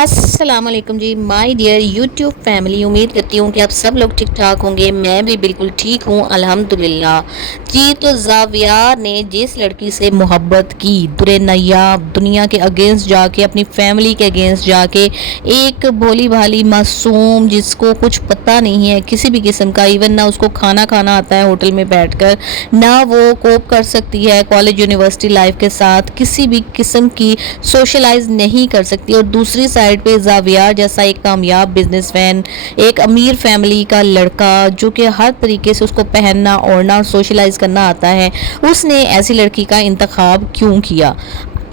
अस्सलाम वालेकुम जी my dear YouTube family. उम्मीद करती हूँ कि आप सब लोग ठीक ठाक होंगे। मैं भी बिल्कुल ठीक हूँ अल्हम्दुलिल्लाह जी। तो ज़ावियार ने जिस लड़की से मोहब्बत की, दुरे नायाब दुनिया के अगेंस्ट जाके, अपनी फैमिली के अगेंस्ट जाके, एक भोली भाली मासूम जिसको कुछ पता नहीं है किसी भी किस्म का, इवन ना उसको खाना खाना आता है होटल में बैठकर, ना वो कोप कर सकती है कॉलेज यूनिवर्सिटी लाइफ के साथ, किसी भी किस्म की सोशलाइज नहीं कर सकती। और दूसरी साइड पे ज़ावियार जैसा एक कामयाब बिजनेसमैन, एक अमीर फैमिली का लड़का जो कि हर तरीके से उसको पहनना ओढ़ना और सोशलाइज करना आता है, उसने ऐसी लड़की का इंतखाब क्यों किया?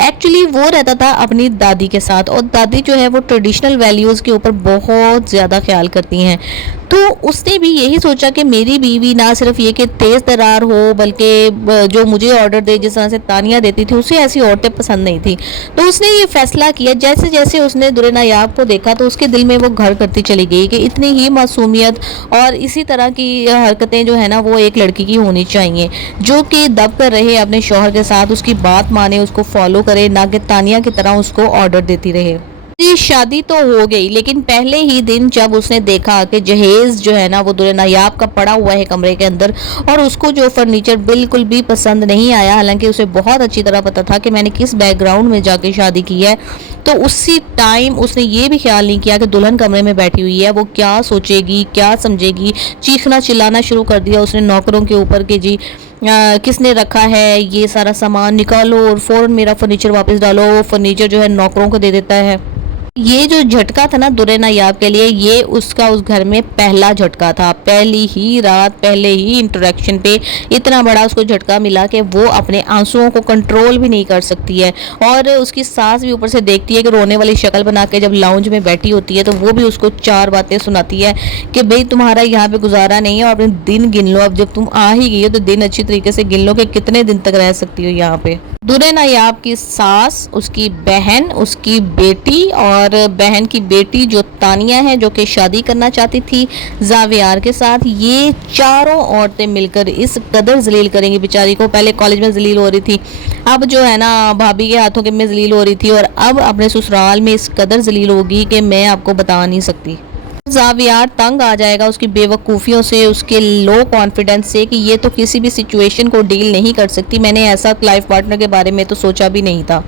एक्चुअली वो रहता था अपनी दादी के साथ, और दादी जो है वो ट्रेडिशनल वैल्यूज़ के ऊपर बहुत ज़्यादा ख्याल करती हैं। तो उसने भी यही सोचा कि मेरी बीवी ना सिर्फ ये कि तेज़ तरार हो, बल्कि जो मुझे ऑर्डर दे, जिस तरह से तानिया देती थी, उसे ऐसी औरतें पसंद नहीं थी। तो उसने ये फैसला किया, जैसे जैसे उसने दुरे नायाब को देखा तो उसके दिल में वो घर करती चली गई कि इतनी ही मासूमियत और इसी तरह की हरकतें जो है ना वो एक लड़की की होनी चाहिए, जो कि दब कर रहे अपने शौहर के साथ, उसकी बात माने, उसको फॉलो करे, ना कि तानिया की तरह उसको ऑर्डर देती रहे। जी, शादी तो हो गई, लेकिन पहले ही दिन जब उसने देखा कि जहेज जो है ना वो दुल्हन नायाब का पड़ा हुआ है कमरे के अंदर, और उसको जो फर्नीचर बिल्कुल भी पसंद नहीं आया, हालांकि उसे बहुत अच्छी तरह पता था कि मैंने किस बैकग्राउंड में जाके शादी की है, तो उसी टाइम उसने ये भी ख्याल नहीं किया कि दुल्हन कमरे में बैठी हुई है, वो क्या सोचेगी, क्या समझेगी। चीखना चिल्लाना शुरू कर दिया उसने नौकरों के ऊपर कि जी किसने रखा है ये सारा सामान, निकालो और फ़ौरन मेरा फर्नीचर वापस डालो। वो फर्नीचर जो है नौकरों को दे देता है। ये जो झटका था ना दुरे नायाब के लिए, ये उसका उस घर में पहला झटका था। पहली ही रात, पहले ही इंटरेक्शन पे इतना बड़ा उसको झटका मिला कि वो अपने आंसुओं को कंट्रोल भी नहीं कर सकती है। और उसकी सास भी ऊपर से देखती है कि रोने वाली शक्ल बना के जब लाउंज में बैठी होती है, तो वो भी उसको चार बातें सुनाती है कि भाई तुम्हारा यहाँ पे गुजारा नहीं है और अपने दिन गिन लो। अब जब तुम आ ही गई हो तो दिन अच्छी तरीके से गिन लो कि कितने दिन तक रह सकती हो यहाँ पे। दुरे नायाब की सास, उसकी बहन, उसकी बेटी और बहन की बेटी जो तानिया है, जो कि शादी करना चाहती थी ज़ावियार के साथ, ये चारों औरतें मिलकर इस कदर जलील करेंगी बेचारी को। पहले कॉलेज में जलील हो रही थी, अब जो है ना भाभी के हाथों के में जलील हो रही थी, और अब अपने ससुराल में इस कदर जलील होगी कि मैं आपको बता नहीं सकती। ज़ावियार तंग आ जाएगा उसकी बेवकूफ़ियों से, उसके लो कॉन्फिडेंस से कि ये तो किसी भी सिचुएशन को डील नहीं कर सकती। मैंने ऐसा लाइफ पार्टनर के बारे में तो सोचा भी नहीं था।